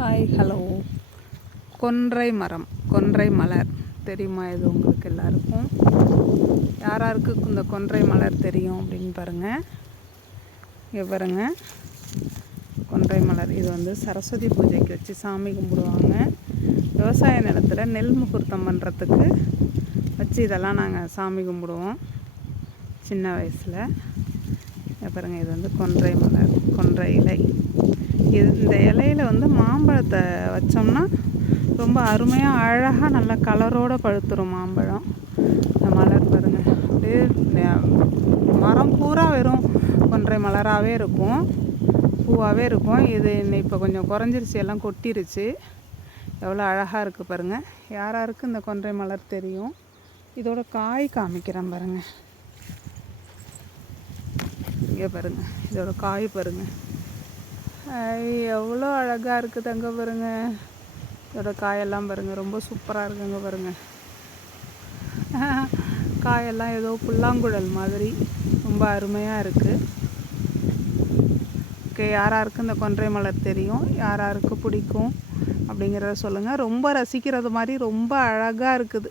Hi hello. கொன்றை மரம், கொன்றை மலர் தெரியுமா? இது உங்களுக்கு எல்லாருக்கும் யாராருக்கு இந்த கொன்றை மலர் தெரியும் அப்படின்னு பாருங்கள். இங்கே பாருங்கள், கொன்றை மலர். இது வந்து சரஸ்வதி பூஜைக்கு வச்சு சாமி கும்பிடுவாங்க. விவசாய நிலத்தில் நெல் முகூர்த்தம் பண்ணுறதுக்கு வச்சு இதெல்லாம் நாங்கள் சாமி கும்பிடுவோம் சின்ன வயசில். பாருங்கள், இது வந்து கொன்றை மலர், கொன்றை இலை. இந்த இலையில் வந்து மாம்பழத்தை வச்சோம்னா ரொம்ப அருமையாக அழகாக நல்லா கலரோடு பழுத்துரும் மாம்பழம். இந்த மலர் பாருங்கள், அப்படியே மரம் பூரா வெறும் கொன்றை மலராகவே இருக்கும், பூவாகவே இருக்கும். இது இப்போ கொஞ்சம் குறைஞ்சிருச்சு, எல்லாம் கொட்டிருச்சு. எவ்வளோ அழகாக இருக்குது பாருங்கள். யாராருக்கு இந்த கொன்றை மலர் தெரியும்? இதோட காய் காமிக்கிறேன் பாருங்கள். இங்கே பாருங்கள், இதோட காய் பாருங்கள், எவ்வளோ அழகாக இருக்குது அங்கே பாருங்கள். இதோட காயெல்லாம் பாருங்கள், ரொம்ப சூப்பராக இருக்குங்க பாருங்கள். காயெல்லாம் ஏதோ புல்லாங்குழல் மாதிரி ரொம்ப அருமையாக இருக்குது. ஓகே, யாராருக்கு இந்த கொன்றை மலர் தெரியும், யாராருக்கு பிடிக்கும் அப்படிங்கிறத சொல்லுங்கள். ரொம்ப ரசிக்கிறது மாதிரி ரொம்ப அழகாக இருக்குது.